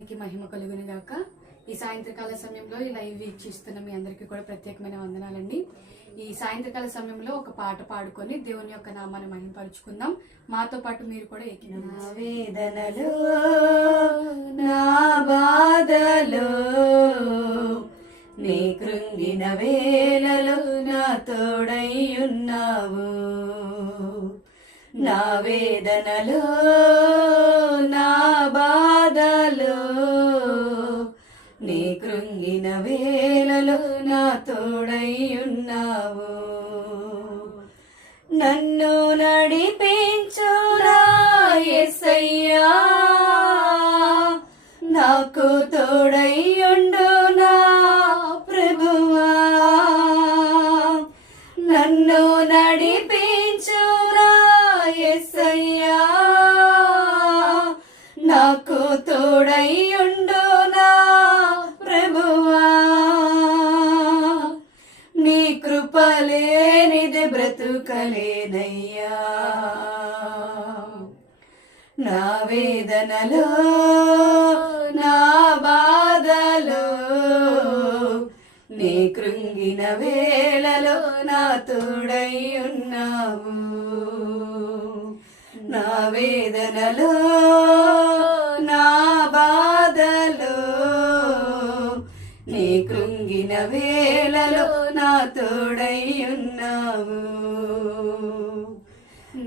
మహిమ కలుగును గాక. ఈ సాయంత్రకాల సమయంలో ఈ లైవ్ వీక్షిస్తున్న మీ అందరికీ కూడా ప్రత్యేకమైన వందనాలండి. ఈ సాయంత్రకాల సమయంలో ఒక పాట పాడుకొని దేవుని యొక్క నామాన్ని మహిమపరుచుకుందాం. మాతో పాటు మీరు కూడా నా వేదనలో నా బాధలో నీ కృంగిన వేళలో నా తోడై ఉన్నావు. నా వేదనలో నా బాధలో నీ కృంగిన వేళలో నా తోడై ఉన్నావు. నన్ను నడిపించురా యేసయ్యా, నాకు తోడయ్యుండు నా ప్రభువా. నన్ను నడిపించురా యేసయ్యా, నాకు తోడయ్యుండు నా ప్రభువా. నీ కృపలేనిది బ్రతుకలేనయ్యా. నా వేదనలో నా బాధలో నీ కృంగిన వేళలో నా తోడై ఉన్నావు. నా వేదనలో నా బాధలో నీ కృంగిన వేళలో నా తోడై ఉన్నావు.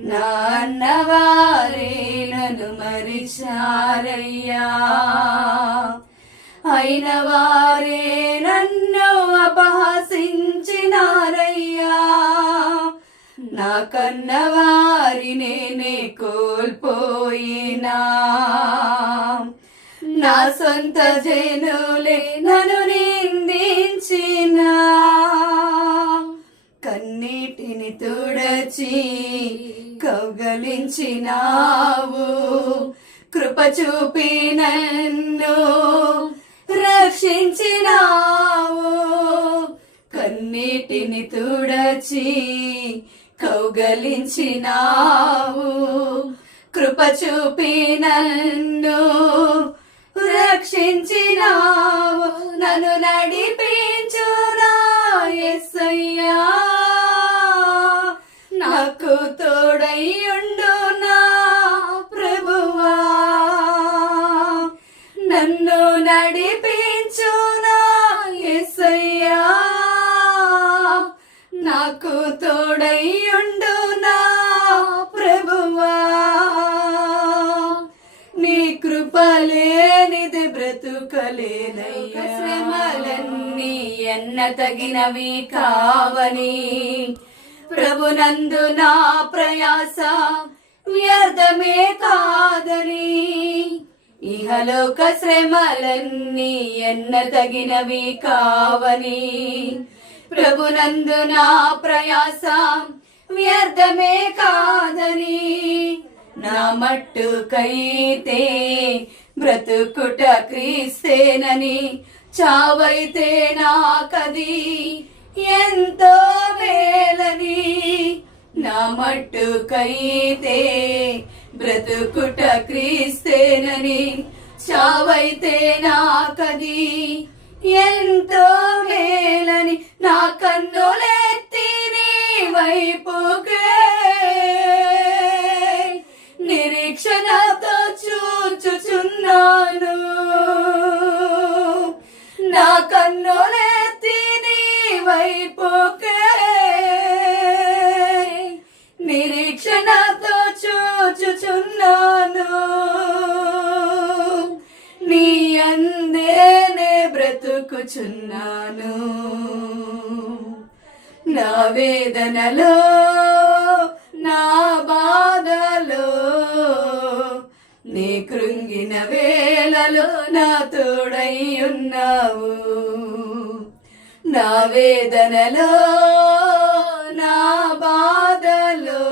నా అన్నవారే నన్ను మరిచారయ్యా, అయిన వారే నన్ను అపహసించినారయ్యా. నా కన్నవారి నేనే కోల్పోయినా, నా సొంత జనులే నన్ను నిందించినా. కన్నీటిని తుడచి కౌగలించినావు, కృప చూపి నన్ను రక్షించినావు. కన్నీటిని తుడచి కౌగలించినావు, కృప చూపి నన్ను రక్షించినావు. నన్ను నడిపించురా యేసయ్యా, నాకు తోడయ్యుండు నా ప్రభువా. నన్ను నడిపించునా యేసయ్యా, నాకు తోడయ్యుండు నా ప్రభువా. నీ కృపలేనిది బ్రతుకలేనయ్యా. శ్రమలన్నీ ఎన్న తగినవి కావని, ప్రభునందు నా ప్రయాస వ్యర్థమే కాదని. ఇహలోక శ్రమలన్నీ ఎన్న తగినవి కావని, ప్రభునందు నా ప్రయాస వ్యర్థమే కాదని. నా మట్టుకైతే బ్రతుకుట క్రీస్తేనని, చావైతే నాకది ఎంతో మేలని. నా మట్టుకైతే బ్రతుకుట క్రీస్తేనని, చావైతే నాకది ఎంతో మేలని. నా కన్నులెత్తి నీ వైపుకే నిరీక్షణతో చూచుచున్నాను. నా కన్నులెత్తి నీ వైపుకే నిరీక్షణతో చూచుచున్నాను. నీ అందేనే బ్రతుకుచున్నాను. నా వేదనలో నా బాధలో నీ కృంగిన వేళలో నా తోడై ఉన్నావు. నా వేదనలో నా బాధలో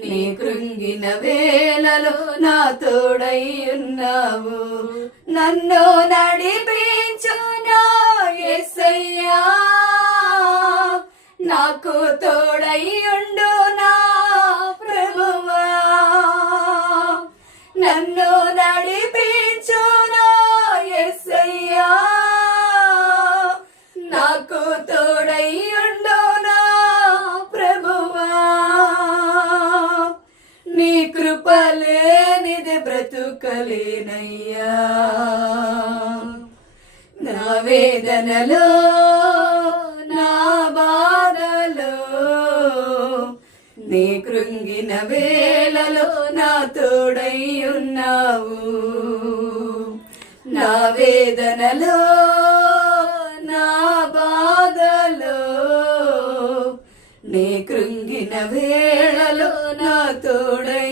నీ కృంగిన వేళలో నా తోడై ఉన్నావు. నన్ను నడిపించు నా యేసయ్యా, నాకు తోడయ్యుండు నా ప్రభువా. నన్ను నడిపించు కృపలేనిది బ్రతుకలేనయ్యా నా వేదనలో నా బాధలో నీ కృంగిన వేళలో నా తోడై ఉన్నావు నా వేదనలో నా బాధలో నీ కృంగిన వేళలో నా తోడై